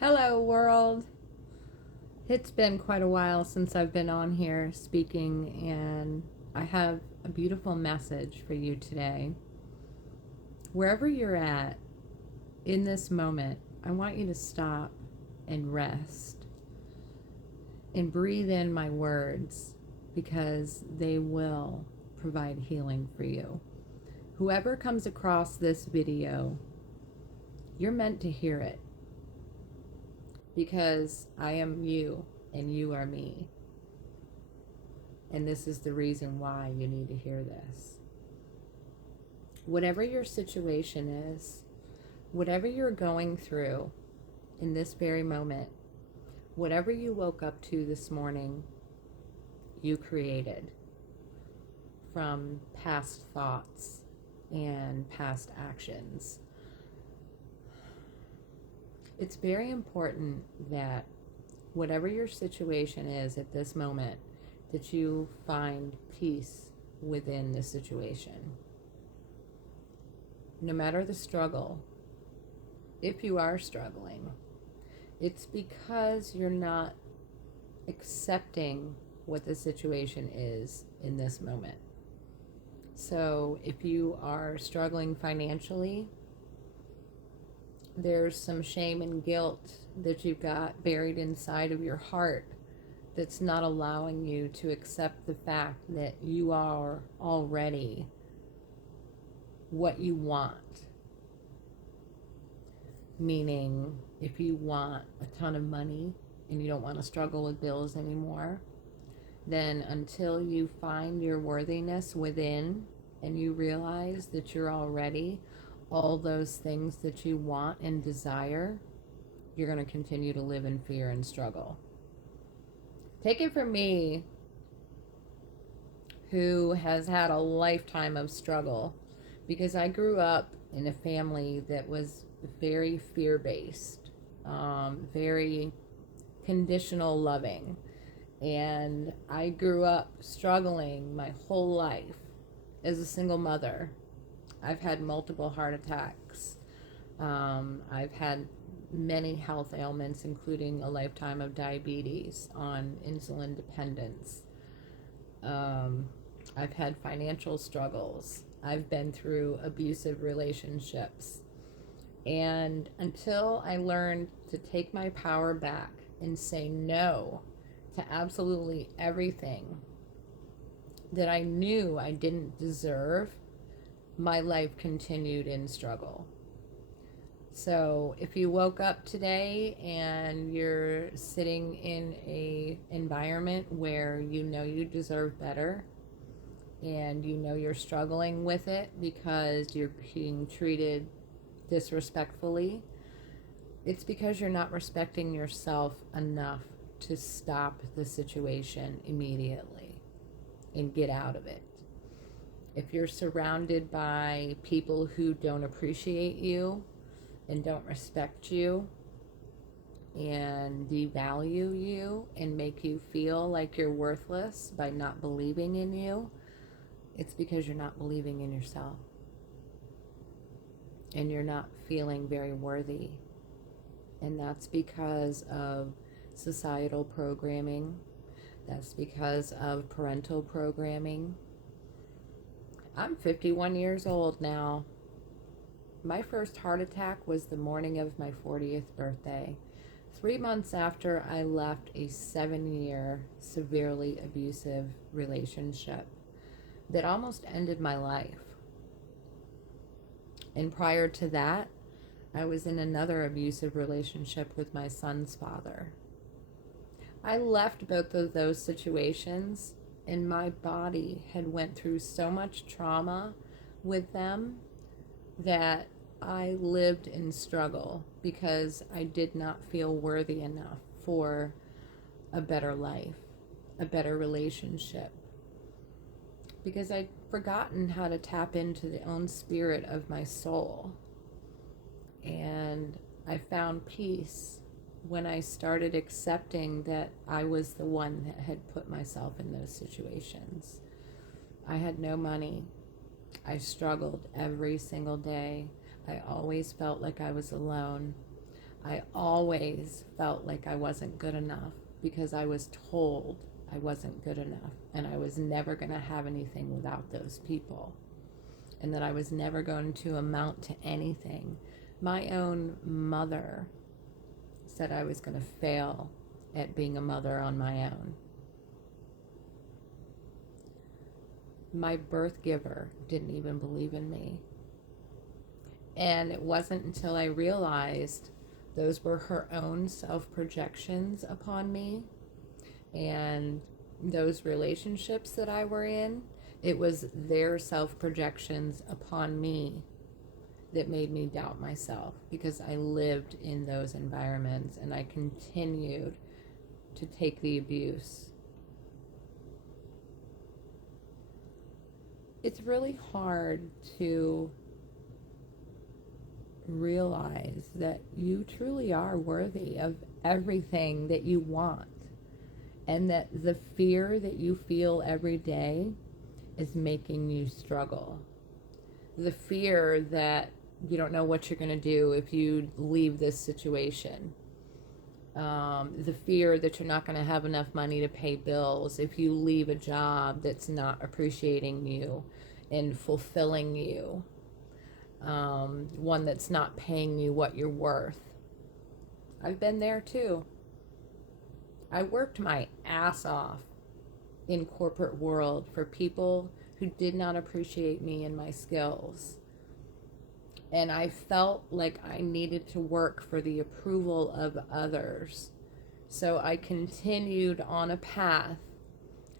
Hello, world. It's been quite a while since I've been on here speaking, and I have a beautiful message for you today. Wherever you're at in this moment, I want you to stop and rest and breathe in my words because they will provide healing for you. Whoever comes across this video, you're meant to hear it because I am you and you are me. And this is the reason why you need to hear this. Whatever your situation is, whatever you're going through in this very moment, whatever you woke up to this morning, you created from past thoughts and past actions. It's very important that whatever your situation is at this moment, that you find peace within the situation. No matter the struggle, if you are struggling, it's because you're not accepting what the situation is in this moment. So if you are struggling financially, there's some shame and guilt that you've got buried inside of your heart that's not allowing you to accept the fact that you are already what you want. Meaning, if you want a ton of money and you don't want to struggle with bills anymore, then until you find your worthiness within and you realize that you're already all those things that you want and desire, you're going to continue to live in fear and struggle. Take it from me, who has had a lifetime of struggle, because I grew up in a family that was very fear-based, very conditional loving, and I grew up struggling my whole life as a single mother. I've had multiple heart attacks. I've had many health ailments, including a lifetime of diabetes on insulin dependence. I've had financial struggles. I've been through abusive relationships. And until I learned to take my power back and say no to absolutely everything that I knew I didn't deserve, my life continued in struggle. So if you woke up today and you're sitting in a environment where you know you deserve better and you know you're struggling with it because you're being treated disrespectfully, it's because you're not respecting yourself enough to stop the situation immediately and get out of it. If you're surrounded by people who don't appreciate you and don't respect you and devalue you and make you feel like you're worthless by not believing in you, it's because you're not believing in yourself and you're not feeling very worthy. And that's because of societal programming. That's because of parental programming. I'm 51 years old now. My first heart attack was the morning of my 40th birthday, 3 months after I left a 7-year severely abusive relationship that almost ended my life. And prior to that, I was in another abusive relationship with my son's father. I left both of those situations and my body had went through so much trauma with them that I lived in struggle because I did not feel worthy enough for a better life, a better relationship, because I'd forgotten how to tap into the own spirit of my soul. And I found peace when I started accepting that I was the one that had put myself in those situations. I had no money. I struggled every single day. I always felt like I was alone. I always felt like I wasn't good enough because I was told I wasn't good enough, and I was never going to have anything without those people, and that I was never going to amount to anything. My own mother said I was going to fail at being a mother on my own. My birth giver didn't even believe in me. And it wasn't until I realized those were her own self-projections upon me, and those relationships that I were in, it was their self-projections upon me that made me doubt myself, because I lived in those environments and I continued to take the abuse. It's really hard to realize that you truly are worthy of everything that you want, and that the fear that you feel every day is making you struggle. The fear that you don't know what you're going to do if you leave this situation. The fear that you're not going to have enough money to pay bills if you leave a job that's not appreciating you and fulfilling you. One that's not paying you what you're worth. I've been there too. I worked my ass off in corporate world for people who did not appreciate me and my skills. And I felt like I needed to work for the approval of others. So I continued on a path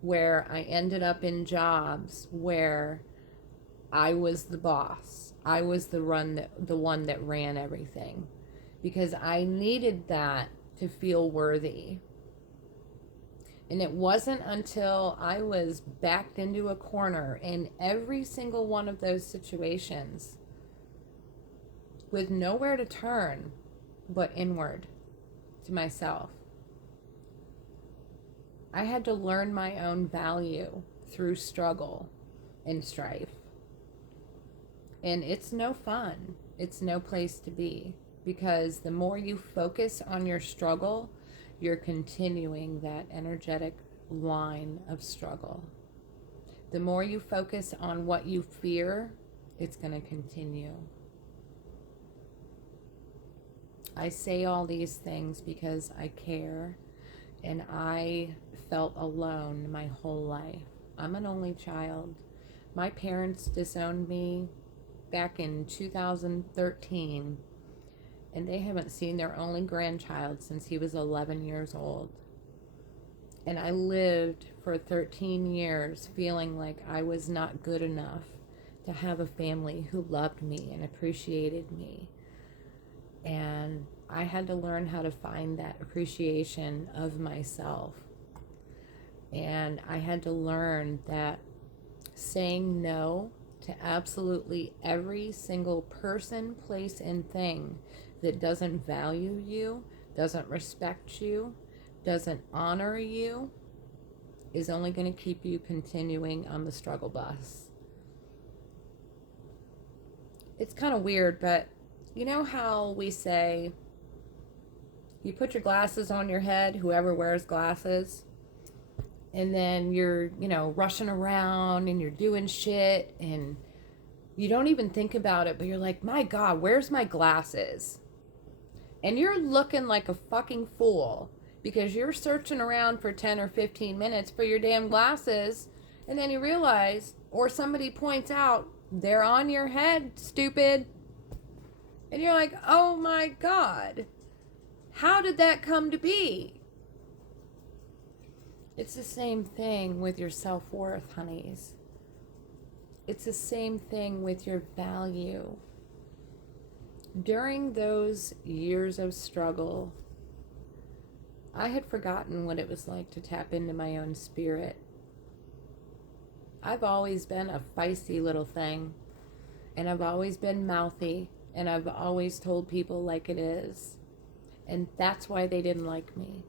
where I ended up in jobs where I was the boss. I was the one that ran everything, because I needed that to feel worthy. And it wasn't until I was backed into a corner in every single one of those situations, with nowhere to turn but inward to myself. I had to learn my own value through struggle and strife. And it's no fun. It's no place to be, because the more you focus on your struggle, you're continuing that energetic line of struggle. The more you focus on what you fear, it's going to continue. I say all these things because I care, and I felt alone my whole life. I'm an only child. My parents disowned me back in 2013, and they haven't seen their only grandchild since he was 11 years old. And I lived for 13 years feeling like I was not good enough to have a family who loved me and appreciated me. And I had to learn how to find that appreciation of myself. And I had to learn that saying no to absolutely every single person, place, and thing that doesn't value you, doesn't respect you, doesn't honor you, is only going to keep you continuing on the struggle bus. It's kind of weird, but you know how we say, you put your glasses on your head, whoever wears glasses, and then you're, rushing around and you're doing shit and you don't even think about it, but you're like, my God, where's my glasses? And you're looking like a fucking fool because you're searching around for 10 or 15 minutes for your damn glasses, and then you realize, or somebody points out, they're on your head, stupid. And you're like, oh my God, how did that come to be? It's the same thing with your self-worth, honeys. It's the same thing with your value. During those years of struggle, I had forgotten what it was like to tap into my own spirit. I've always been a feisty little thing, and I've always been mouthy, and I've always told people like it is. And that's why they didn't like me,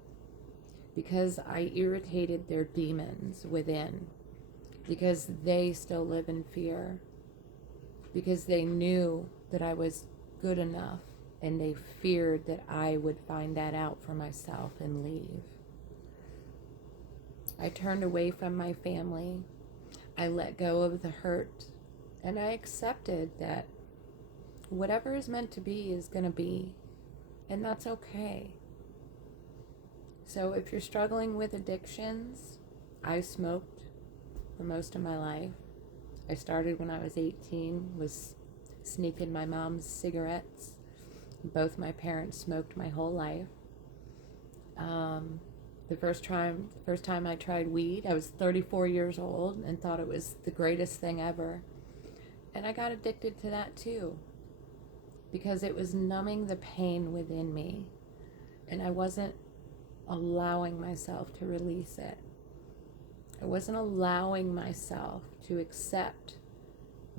because I irritated their demons within, because they still live in fear, because they knew that I was good enough and they feared that I would find that out for myself and leave. I turned away from my family. I let go of the hurt, and I accepted that whatever is meant to be is going to be, and that's okay. So if you're struggling with addictions, I smoked for most of my life. I started when I was 18, was sneaking my mom's cigarettes. Both my parents smoked my whole life. The first time I tried weed, I was 34 years old and thought it was the greatest thing ever. And I got addicted to that too, because it was numbing the pain within me, and I wasn't allowing myself to release it. I wasn't allowing myself to accept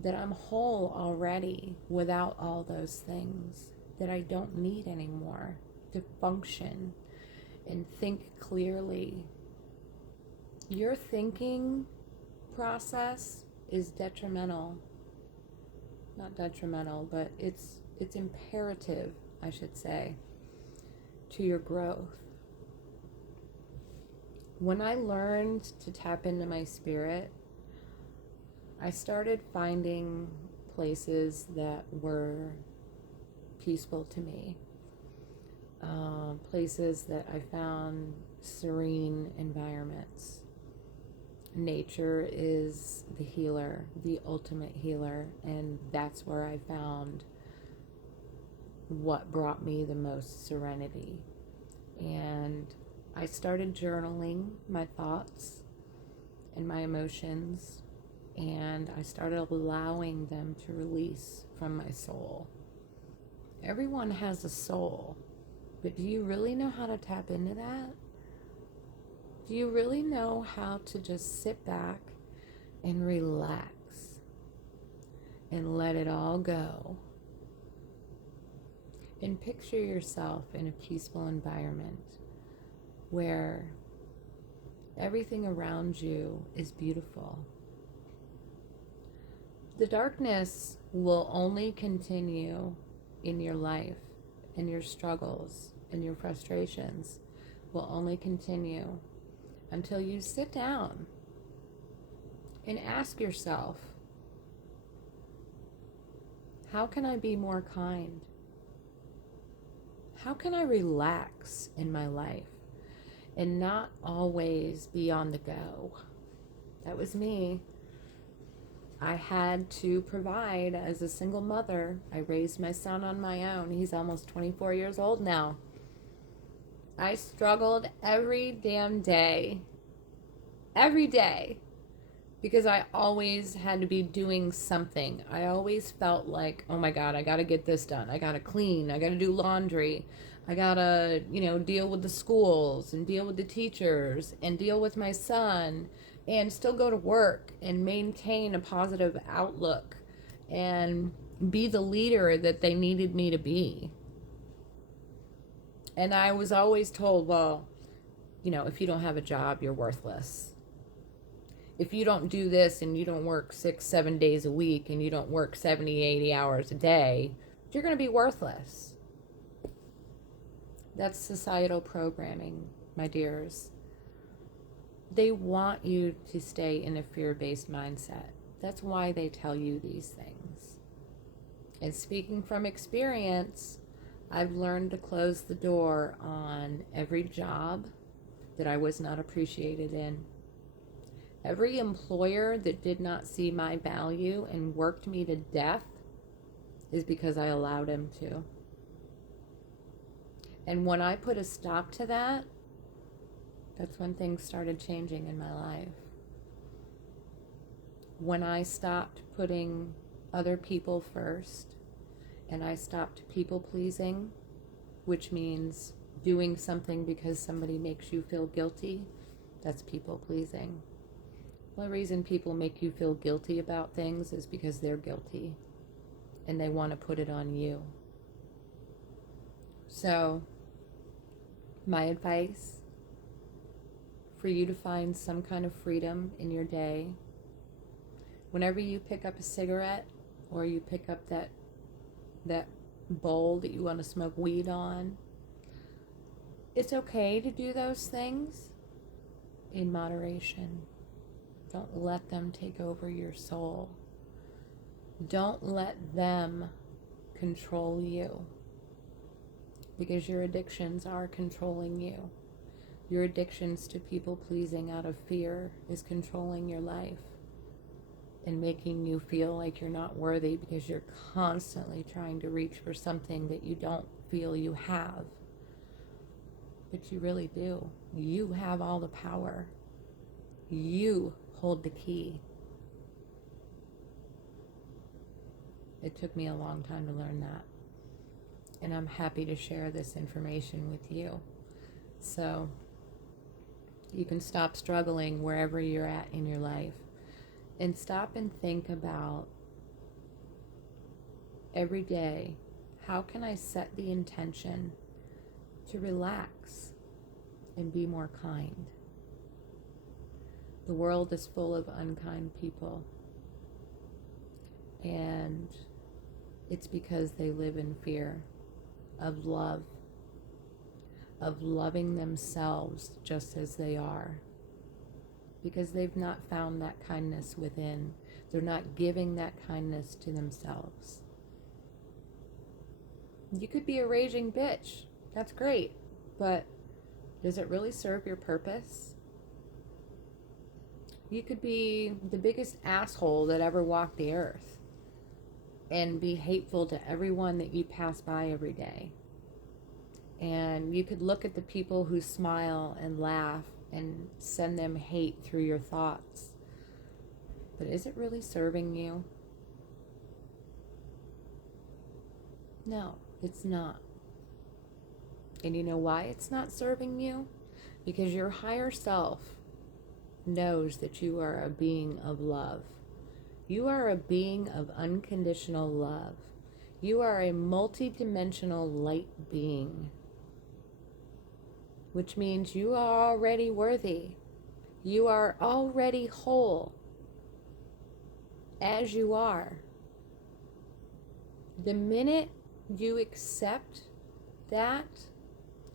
that I'm whole already without all those things that I don't need anymore to function and think clearly. Your thinking process is detrimental. Not detrimental, but it's imperative, I should say, to your growth. When I learned to tap into my spirit, I started finding places that were peaceful to me. Places that I found serene environments. Nature is the healer, the ultimate healer, and that's where I found what brought me the most serenity. And I started journaling my thoughts and my emotions, and I started allowing them to release from my soul. Everyone has a soul, but do you really know how to tap into that? Do you really know how to just sit back and relax and let it all go? And picture yourself in a peaceful environment where everything around you is beautiful. The darkness will only continue in your life, and your struggles and your frustrations will only continue until you sit down and ask yourself, how can I be more kind? How can I relax in my life and not always be on the go? That was me. I had to provide as a single mother. I raised my son on my own. He's almost 24 years old now. I struggled every damn day. Every day. Because I always had to be doing something. I always felt like, oh my God, I got to get this done. I got to clean. I got to do laundry. I got to, deal with the schools and deal with the teachers and deal with my son and still go to work and maintain a positive outlook and be the leader that they needed me to be. And I was always told, well, if you don't have a job, you're worthless. If you don't do this and you don't work 6-7 days a week and you don't work 70-80 hours a day, you're going to be worthless. That's societal programming, my dears. They want you to stay in a fear-based mindset. That's why they tell you these things. And speaking from experience, I've learned to close the door on every job that I was not appreciated in. Every employer that did not see my value and worked me to death is because I allowed him to. And when I put a stop to that, that's when things started changing in my life. When I stopped putting other people first, and I stopped people pleasing, which means doing something because somebody makes you feel guilty, that's people pleasing. The reason people make you feel guilty about things is because they're guilty and they want to put it on you. So, my advice for you to find some kind of freedom in your day, whenever you pick up a cigarette or you pick up that bowl that you want to smoke weed on. It's okay to do those things in moderation. Don't let them take over your soul. Don't let them control you, because your addictions are controlling you. Your addictions to people pleasing out of fear is controlling your life and making you feel like you're not worthy because you're constantly trying to reach for something that you don't feel you have. But you really do. You have all the power. You hold the key. It took me a long time to learn that. And I'm happy to share this information with you. So you can stop struggling wherever you're at in your life. And stop and think about every day, how can I set the intention to relax and be more kind? The world is full of unkind people. And it's because they live in fear of love, of loving themselves just as they are. Because they've not found that kindness within. They're not giving that kindness to themselves. You could be a raging bitch. That's great. But does it really serve your purpose? You could be the biggest asshole that ever walked the earth and be hateful to everyone that you pass by every day. And you could look at the people who smile and laugh and send them hate through your thoughts. But is it really serving you? No, it's not. And you know why it's not serving you? Because your higher self knows that you are a being of love. You are a being of unconditional love. You are a multidimensional light being, which means you are already worthy. You are already whole as you are. The minute you accept that,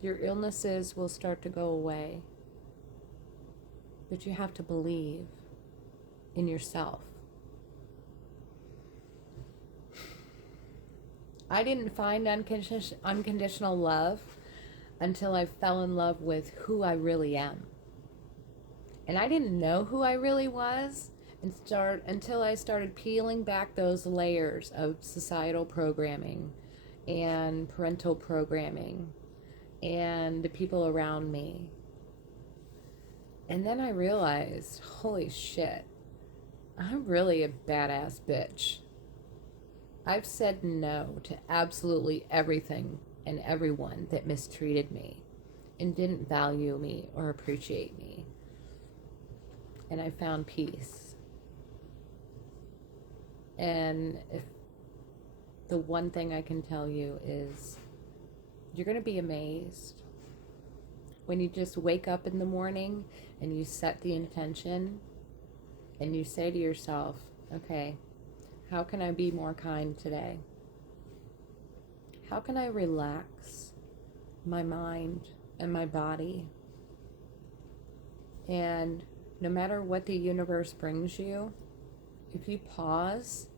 your illnesses will start to go away. But you have to believe in yourself. I didn't find unconditional love until I fell in love with who I really am. And I didn't know who I really was until I started peeling back those layers of societal programming and parental programming and the people around me. And then I realized, holy shit, I'm really a badass bitch. I've said no to absolutely everything and everyone that mistreated me and didn't value me or appreciate me. And I found peace. And if the one thing I can tell you is you're going to be amazed when you just wake up in the morning and you set the intention and you say to yourself, okay, how can I be more kind today? How can I relax my mind and my body? And no matter what the universe brings you, if you pause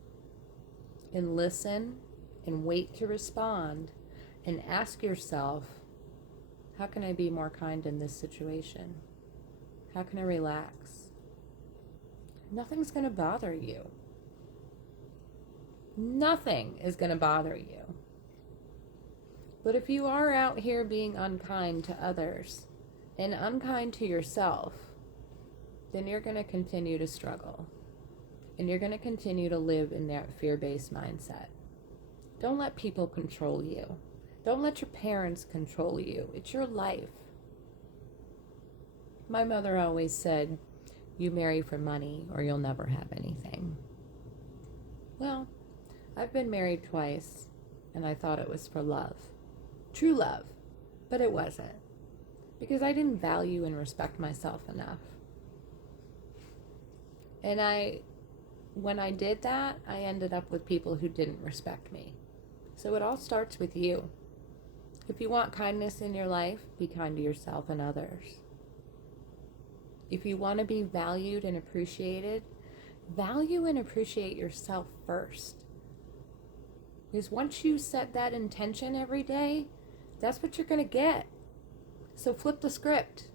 and listen and wait to respond and ask yourself, how can I be more kind in this situation? How can I relax? Nothing's going to bother you. Nothing is going to bother you. But if you are out here being unkind to others and unkind to yourself, then you're going to continue to struggle. And you're going to continue to live in that fear-based mindset. Don't let people control you. Don't let your parents control you. It's your life. My mother always said, you marry for money or you'll never have anything. Well, I've been married twice, and I thought it was for love. True love. But it wasn't. Because I didn't value and respect myself enough. And when I did that, I ended up with people who didn't respect me. So it all starts with you. If you want kindness in your life, be kind to yourself and others. If you want to be valued and appreciated, value and appreciate yourself first. Because once you set that intention every day, that's what you're going to get. So flip the script.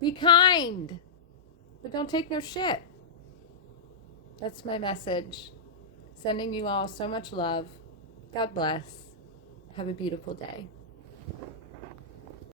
Be kind, but don't take no shit. That's my message. Sending you all so much love. God bless. Have a beautiful day.